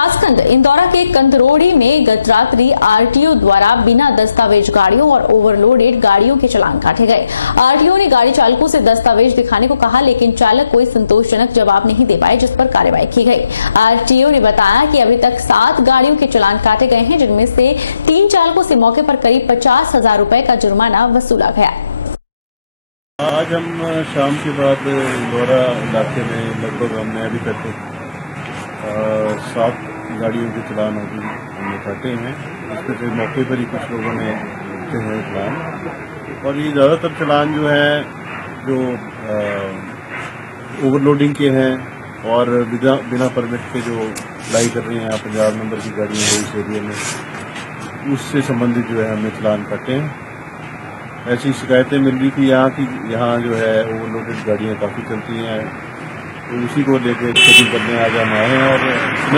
आसखंड इंदौरा के कंदरोड़ी में गत रात्रि आरटीओ द्वारा बिना दस्तावेज गाड़ियों और ओवरलोडेड गाड़ियों के चालान काटे गए। आरटीओ ने गाड़ी चालकों से दस्तावेज दिखाने को कहा, लेकिन चालक कोई संतोषजनक जवाब नहीं दे पाए, जिस पर कार्रवाई की गई। आरटीओ ने बताया कि अभी तक 7 गाड़ियों के चालान काटे गए हैं, जिनमें से 3 चालकों से मौके पर करीब 50,000 रुपए का जुर्माना वसूला गया। आज हम शाम के बाद इंदौरा इलाके में लगभग हमने अभी तक 7 गाड़ियों के चालान अभी हमने काटे हैं। इसमें से मौके पर ही कुछ लोगों ने किए हैं चालान, और ये ज़्यादातर चालान जो है जो ओवरलोडिंग के हैं और बिना परमिट के जो लाई कर रही हैं यहाँ पंजाब नंबर की गाड़ियाँ हैं इस एरिया में, उससे संबंधित जो है हमने चालान काटे हैं। ऐसी शिकायतें मिल रही थी यहाँ जो है ओवरलोडेड गाड़ियाँ काफ़ी चलती हैं, तो उसी को लेकर चेकिंग करने आज हम आए हैं और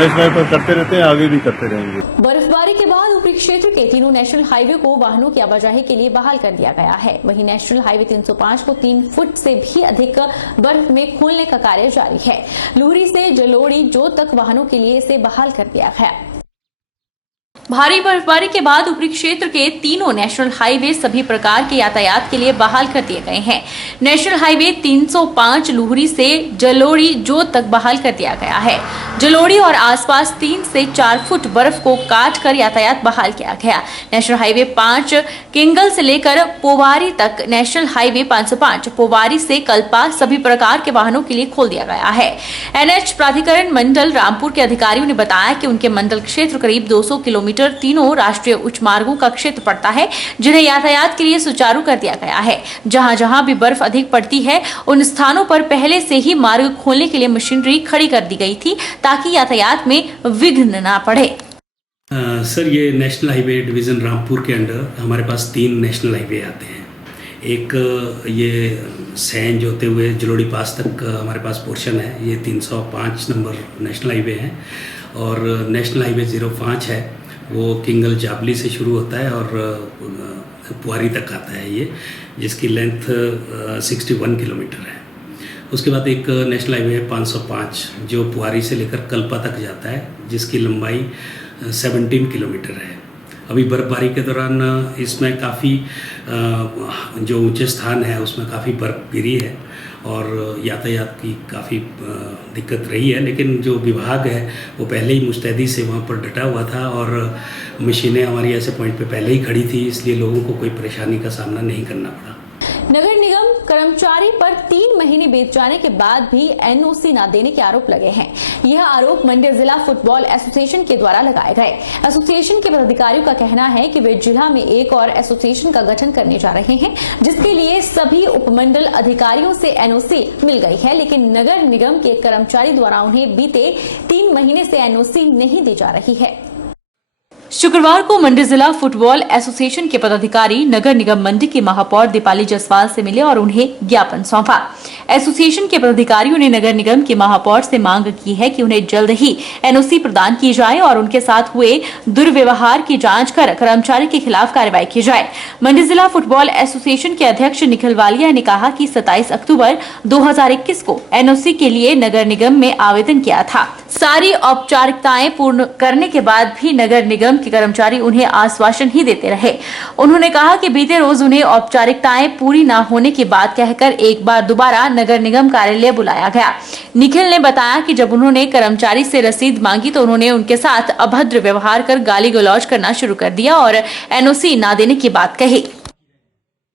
समय पर करते रहते हैं, आगे भी करते रहेंगे। बर्फबारी के बाद ऊपरी क्षेत्र के तीनों नेशनल हाईवे को वाहनों की आवाजाही के लिए बहाल कर दिया गया है। वहीं नेशनल हाईवे 305 को 3 फुट से भी अधिक बर्फ में खोलने का कार्य जारी है। लुहरी से जलोड़ी जो तक वाहनों के लिए इसे बहाल कर दिया गया। भारी बर्फबारी के बाद ऊपरी क्षेत्र के तीनों नेशनल हाईवे सभी प्रकार के यातायात के लिए बहाल कर दिए गए हैं। नेशनल हाईवे 305 लुहरी से जलोड़ी जोत तक बहाल कर दिया गया है। जलोड़ी और आसपास 3 से 4 फुट बर्फ को काट कर यातायात बहाल किया गया। नेशनल हाईवे 5 किंगल से लेकर पोवारी तक, नेशनल हाईवे 505 पोवारी से कल्पा सभी प्रकार के वाहनों के लिए खोल दिया गया है। एनएच प्राधिकरण मंडल रामपुर के अधिकारियों ने बताया कि उनके मंडल क्षेत्र करीब 200 किलोमीटर तीनों राष्ट्रीय उच्च मार्गों का क्षेत्र पड़ता है, जिन्हें यातायात के लिए सुचारू कर दिया गया है। जहां जहां भी बर्फ अधिक पड़ती है, उन स्थानों पर पहले से ही मार्ग खोलने के लिए मशीनरी खड़ी कर दी गई थी, ताकि यातायात में विघ्न न पड़े। सर, ये नेशनल हाईवे डिवीज़न रामपुर के अंडर हमारे पास 3 नेशनल हाईवे आते हैं। एक ये सैंज होते हुए जलोड़ी पास तक हमारे पास पोर्शन है, ये 305 नंबर नेशनल हाईवे है। और नेशनल हाईवे 05 है, वो किंगल जाबली से शुरू होता है और पुआरी तक आता है ये, जिसकी लेंथ 61 किलोमीटर है। उसके बाद एक नेशनल हाईवे 505 जो पुआरी से लेकर कल्पा तक जाता है, जिसकी लंबाई 17 किलोमीटर है। अभी बर्फबारी के दौरान इसमें काफ़ी जो ऊंचे स्थान है उसमें काफ़ी बर्फ गिरी है और यातायात की काफ़ी दिक्कत रही है, लेकिन जो विभाग है वो पहले ही मुस्तैदी से वहाँ पर डटा हुआ था और मशीनें हमारी ऐसे पॉइंट पे पहले ही खड़ी थी, इसलिए लोगों को कोई परेशानी का सामना नहीं करना पड़ा। नगर निगम कर्मचारी पर 3 महीने बीत जाने के बाद भी एनओसी न देने के आरोप लगे हैं। यह आरोप मंडी जिला फुटबॉल एसोसिएशन के द्वारा लगाए गए। एसोसिएशन के पदाधिकारियों का कहना है कि वे जिला में एक और एसोसिएशन का गठन करने जा रहे हैं, जिसके लिए सभी उपमंडल अधिकारियों से एनओसी मिल गई है, लेकिन नगर निगम के कर्मचारी द्वारा उन्हें बीते 3 महीने से एनओसी नहीं दी जा रही है। शुक्रवार को मंडी जिला फुटबॉल एसोसिएशन के पदाधिकारी नगर निगम मंडी की महापौर दीपाली जायसवाल से मिले और उन्हें ज्ञापन सौंपा। एसोसिएशन के पदाधिकारियों ने नगर निगम की महापौर से मांग की है कि उन्हें जल्द ही एनओसी प्रदान की जाए और उनके साथ हुए दुर्व्यवहार की जांच कर कर्मचारी के खिलाफ कार्रवाई की जाए। मंडी जिला फुटबॉल एसोसिएशन के अध्यक्ष निखिल वालिया ने कहा कि 27 अक्टूबर 2021 को एनओसी के लिए नगर निगम में आवेदन किया था। सारी औपचारिकताएं पूर्ण करने के बाद भी नगर निगम के कर्मचारी उन्हें आश्वासन ही देते रहे। उन्होंने कहा कि बीते रोज उन्हें औपचारिकताएं पूरी न होने की बात कहकर एक बार दोबारा नगर निगम कार्यालय बुलाया गया। निखिल ने बताया कि जब उन्होंने कर्मचारी से रसीद मांगी तो उन्होंने उनके साथ अभद्र व्यवहार कर गाली गलौज करना शुरू कर दिया और एनओसी न देने की बात कही।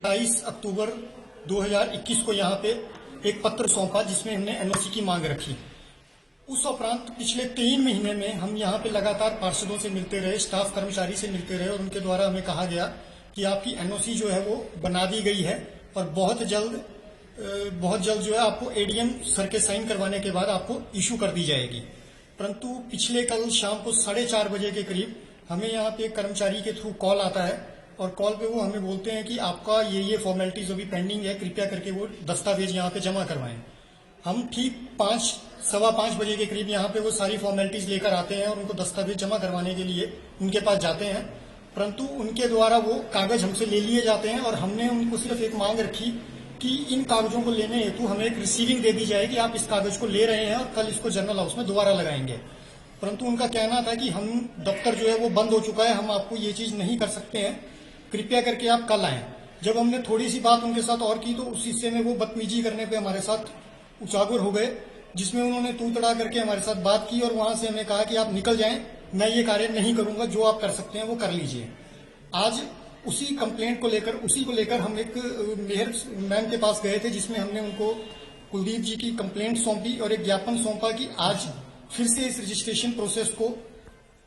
22 अक्टूबर 2021 को यहाँ पे एक पत्र सौंपा जिसमें हमने एनओसी की मांग रखी। उस उपरांत पिछले 3 महीने में हम यहाँ पे लगातार पार्षदों से मिलते रहे, स्टाफ कर्मचारी से मिलते रहे और उनके द्वारा हमें कहा गया कि आपकी एनओसी जो है वो बना दी गई है और बहुत जल्द जो है आपको एडीएम सर के साइन करवाने के बाद आपको इशू कर दी जाएगी। परंतु पिछले कल शाम को 4:30 बजे के करीब हमें यहाँ पे एक के थ्रू कॉल आता है और कॉल पे वो हमें बोलते हैं कि आपका ये फॉर्मेलिटीज अभी पेंडिंग है, कृपया करके वो दस्तावेज यहाँ पे जमा करवाएं। हम ठीक 5:15 बजे के करीब यहाँ पे वो सारी फॉर्मेलिटीज लेकर आते हैं और उनको दस्तावेज जमा करवाने के लिए उनके पास जाते हैं, परंतु उनके द्वारा वो कागज हमसे ले लिए जाते हैं और हमने उनको सिर्फ एक मांग रखी कि इन कागजों को लेने हेतु हमें एक रिसीविंग दे दी जाए कि आप इस कागज को ले रहे हैं और कल इसको जनरल हाउस में दोबारा लगाएंगे। परंतु उनका कहना था कि हम दफ्तर जो है वो बंद हो चुका है, हम आपको ये चीज नहीं कर सकते हैं, कृपया करके आप कल आएं। जब हमने थोड़ी सी बात उनके साथ और की तो उस हिस्से में वो बदतमीजी करने पे हमारे साथ उजागर हो गए, जिसमें उन्होंने तू तड़ा करके हमारे साथ बात की और वहां से हमें कहा कि आप निकल जाएं, मैं ये कार्य नहीं करूंगा, जो आप कर सकते हैं वो कर लीजिए। आज उसी कंप्लेंट को लेकर हम एक मेयर मैम के पास गए थे, जिसमें हमने उनको कुलदीप जी की कंप्लेंट सौंपी और एक ज्ञापन सौंपा कि आज फिर से इस रजिस्ट्रेशन प्रोसेस को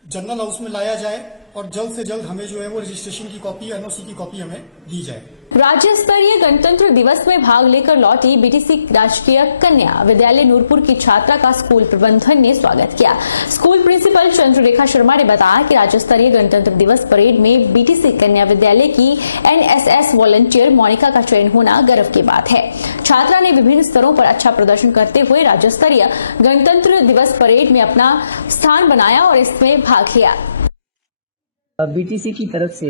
जनरल हाउस में लाया जाए और जल्द से जल्द हमें जो है वो रजिस्ट्रेशन की कॉपी, एनओसी की कॉपी हमें दी जाए। राज्य स्तरीय गणतंत्र दिवस में भाग लेकर लौटी बीटीसी राजकीय कन्या विद्यालय नूरपुर की छात्रा का स्कूल प्रबंधन ने स्वागत किया। स्कूल प्रिंसिपल चंद्ररेखा शर्मा ने बताया कि राज्य स्तरीय गणतंत्र दिवस परेड में बीटीसी कन्या विद्यालय की एनएसएस वॉलंटियर मोनिका का चयन होना गर्व की बात है। छात्रा ने विभिन्न स्तरों पर अच्छा प्रदर्शन करते हुए राज्य स्तरीय गणतंत्र दिवस परेड में अपना स्थान बनाया और इसमें भाग लिया। बीटीसी की तरफ से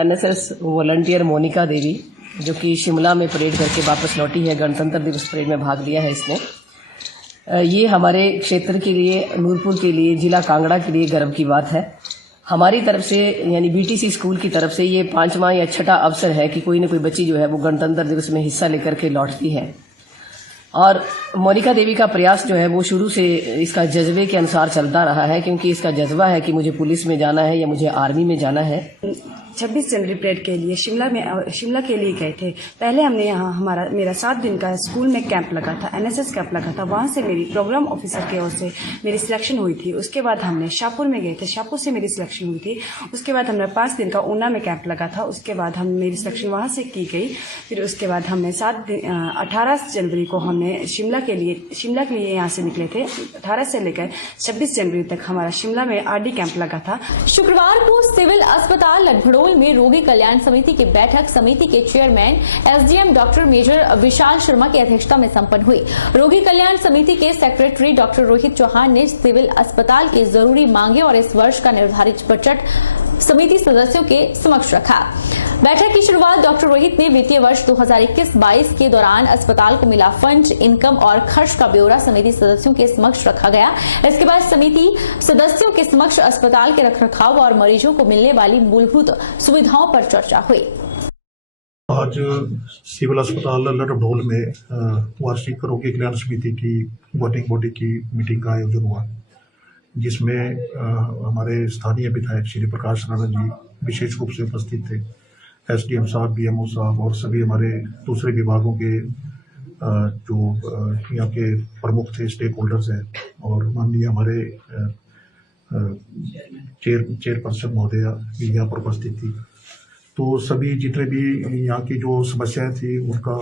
एनएसएस वॉलंटियर मोनिका देवी, जो कि शिमला में परेड करके वापस लौटी है, गणतंत्र दिवस परेड में भाग लिया है इसने। ये हमारे क्षेत्र के लिए, नूरपुर के लिए, जिला कांगड़ा के लिए गर्व की बात है। हमारी तरफ से यानी बीटीसी स्कूल की तरफ से ये 5वां या 6ठा अवसर है कि कोई न कोई बच्ची जो है वो गणतंत्र दिवस में हिस्सा लेकर के लौटती है। और मोनिका देवी का प्रयास जो है वो शुरू से इसका जज्बे के अनुसार चलता रहा है, क्योंकि इसका जज्बा है कि मुझे पुलिस में जाना है या मुझे आर्मी में जाना है। 26 जनवरी परेड के लिए शिमला के लिए गए थे। पहले हमने यहाँ मेरा 7 दिन का स्कूल में कैंप लगा था, एनएसएस कैंप लगा था। वहाँ से मेरी प्रोग्राम ऑफिसर की ओर से मेरी सिलेक्शन हुई थी। उसके बाद हमने शाहपुर में गए थे, शाहपुर से मेरी सिलेक्शन हुई थी। उसके बाद हमने 5 दिन का ऊना में कैंप लगा था। उसके बाद मेरी सिलेक्शन वहाँ से की गई। फिर उसके बाद हमने 18 जनवरी को हमने शिमला के लिए यहाँ से निकले थे। 18 से लेकर 26 जनवरी तक हमारा शिमला में आरडी कैंप लगा था। शुक्रवार को सिविल अस्पताल लखभड़ोल में रोगी कल्याण समिति की बैठक समिति के chairman SDM doctor major Vishal Sharma की अध्यक्षता में संपन्न हुई। रोगी कल्याण समिति के सेक्रेटरी डॉक्टर रोहित चौहान ने सिविल अस्पताल की जरूरी मांगे और इस वर्ष का निर्धारित बजट समिति सदस्यों के समक्ष रखा। बैठक की शुरुआत डॉक्टर रोहित ने वित्तीय वर्ष 2021-22 के दौरान अस्पताल को मिला फंड, इनकम और खर्च का ब्यौरा समिति सदस्यों के समक्ष रखा गया। इसके बाद समिति सदस्यों के समक्ष अस्पताल के रखरखाव और मरीजों को मिलने वाली मूलभूत सुविधाओं पर चर्चा हुई। आज सिविल अस्पताल लखनऊ में वार्षिक रोगी कल्याण समिति की वर्किंग बॉडी की मीटिंग का आयोजन हुआ, जिसमें हमारे स्थानीय विधायक श्री प्रकाश राणा जी विशेष रूप से उपस्थित थे। एसडीएम साहब, बीएमओ साहब और सभी हमारे दूसरे विभागों के जो यहाँ के प्रमुख थे, स्टेक होल्डर्स हैं, और माननीय हमारे चेयरपर्सन महोदया भी यहाँ पर उपस्थित थी। तो सभी जितने भी यहाँ की जो समस्याएं थी उनको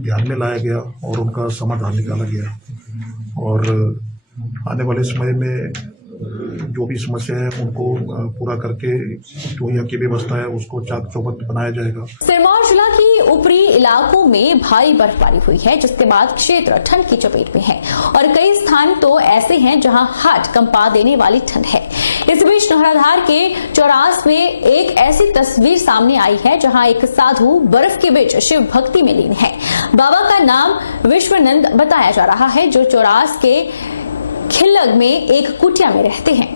ध्यान में लाया गया और उनका समाधान निकाला गया। और आने वाले समय में जो भी समस्या है उनको पूरा करके जो यहाँ की व्यवस्था है उसको चाक चौबंद बनाया जाएगा। सिरमौर जिला की ऊपरी इलाकों में भारी बर्फबारी हुई है, जिसके बाद क्षेत्र ठंड की चपेट में है और कई स्थान तो ऐसे हैं जहां हाथ कंपा देने वाली ठंड है। इस बीच नौहराधार के चौरास में एक ऐसी तस्वीर सामने आई है जहां एक साधु बर्फ के बीच शिव भक्ति में लीन है। बाबा का नाम विश्वनंद बताया जा रहा है, जो चौरास के खिल्लग में एक कुटिया में रहते हैं।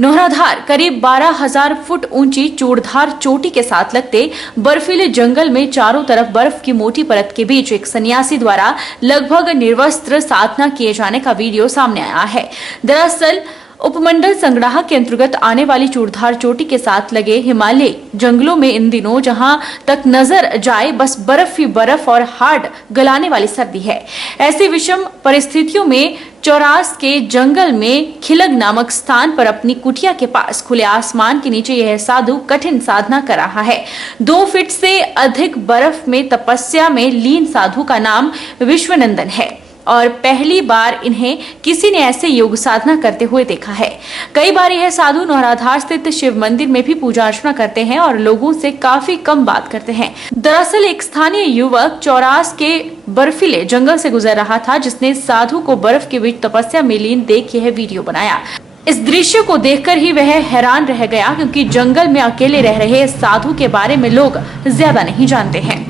नौहराधार करीब 12,000 फुट ऊंची चूड़धार चोटी के साथ लगते बर्फीले जंगल में चारों तरफ बर्फ की मोटी परत के बीच एक सन्यासी द्वारा लगभग निर्वस्त्र साधना किए जाने का वीडियो सामने आया है। दरअसल उपमंडल संगड़ाह के अंतर्गत आने वाली चूड़धार चोटी के साथ लगे हिमालय जंगलों में इन दिनों जहां तक नजर जाए बस बर्फ ही बर्फ और हाड़ गलाने वाली सर्दी है। ऐसी विषम परिस्थितियों में चौरास के जंगल में खिलग नामक स्थान पर अपनी कुटिया के पास खुले आसमान के नीचे यह साधु कठिन साधना कर रहा है। 2 फीट से अधिक बर्फ में तपस्या में लीन साधु का नाम विश्वनंदन है और पहली बार इन्हें किसी ने ऐसे योग साधना करते हुए देखा है। कई बार यह साधु नौहराधार स्थित शिव मंदिर में भी पूजा अर्चना करते हैं और लोगों से काफी कम बात करते हैं। दरअसल एक स्थानीय युवक चौरास के बर्फीले जंगल से गुजर रहा था, जिसने साधु को बर्फ के बीच तपस्या में लीन देख यह वीडियो बनाया। इस दृश्य को देखकर ही वह हैरान रह गया, क्योंकि जंगल में अकेले रह रहे साधु के बारे में लोग ज्यादा नहीं जानते हैं।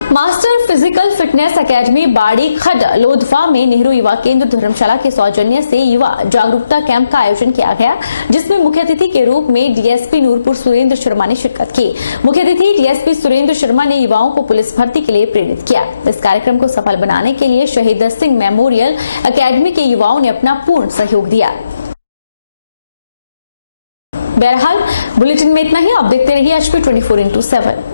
मास्टर फिजिकल फिटनेस एकेडमी बाड़ी खड लोधवा में नेहरू युवा केंद्र धर्मशाला के सौजन्य से युवा जागरूकता कैंप का आयोजन किया गया, जिसमें मुख्य अतिथि के रूप में डीएसपी नूरपुर सुरेंद्र शर्मा ने शिरकत की। मुख्य अतिथि डीएसपी सुरेंद्र शर्मा ने युवाओं को पुलिस भर्ती के लिए प्रेरित किया। इस कार्यक्रम को सफल बनाने के लिए शहीद सिंह मेमोरियल एकेडमी के युवाओं ने अपना पूर्ण सहयोग दिया। बहरहाल बुलेटिन में इतना ही। आप देखते रहिए HP 24/7।